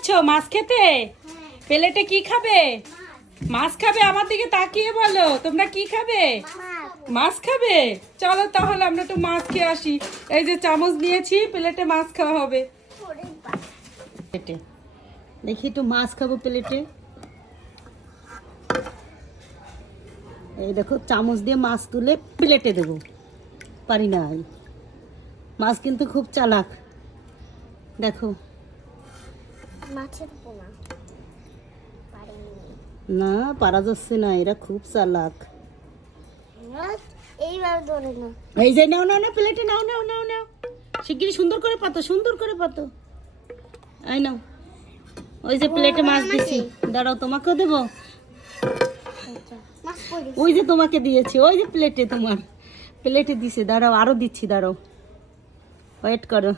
যাচ্ছ মাছ খেতে? প্লেটে কি খাবে? মাছ খাবে? আমার দিকে তাকিয়ে বলো, তোমরা কি খাবে? মাছ খাবে? চলো তাহলে আমরা একটু মাছ খেয়ে আসি। এই যে চামচ নিয়েছি, প্লেটে মাছ খাওয়া হবে। প্লেটে দেখি একটু মাছ খাবো প্লেটে। এই দেখো চামচ দিয়ে মাছ তুলে প্লেটে দেবো, পারি না। মাছ কিন্তু খুব চালাক, দেখো। মাছের পোনা না, পারা যাচ্ছে না, এরা খুব চালাক। এইভাবে ধরে না। এই যে নাও নাও না, প্লেটে নাও নাও নাও নাও, শিগগিরই সুন্দর করে পাতো, সুন্দর করে পাতো। আই নাও, ওই যে প্লেটে মাছ দিছি, দাঁড়াও তোমাকেও দেবো। ওই যে তোমাকে দিয়েছি, ওই যে প্লেটে, তোমার প্লেটে দিছে, দাঁড়াও আরো দিচ্ছি, দাঁড়াও, ওয়েট করো,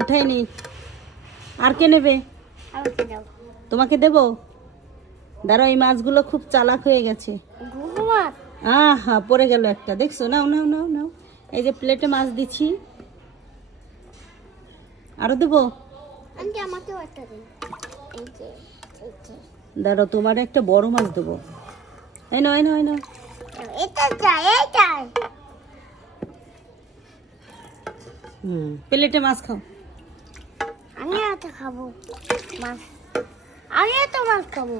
উঠাই নি। আর কে নেবে? তোমাকে দেবো, দাঁড়াও। এই মাছগুলো খুব চালাক হয়ে গেছে। আহা, পড়ে গেল একটা, দেখছো? নাও নাও নাও নাও, এই যে প্লেটে মাছ দিচ্ছি, আরো দেবো। দাঁড়াও, তোমার একটা বড় মাছ দেবো। এই নাও এই নাও এই নাও। প্লেটে মাছ খাও। আমি এত খাবো মাছ, আমি এত মাছ খাবো।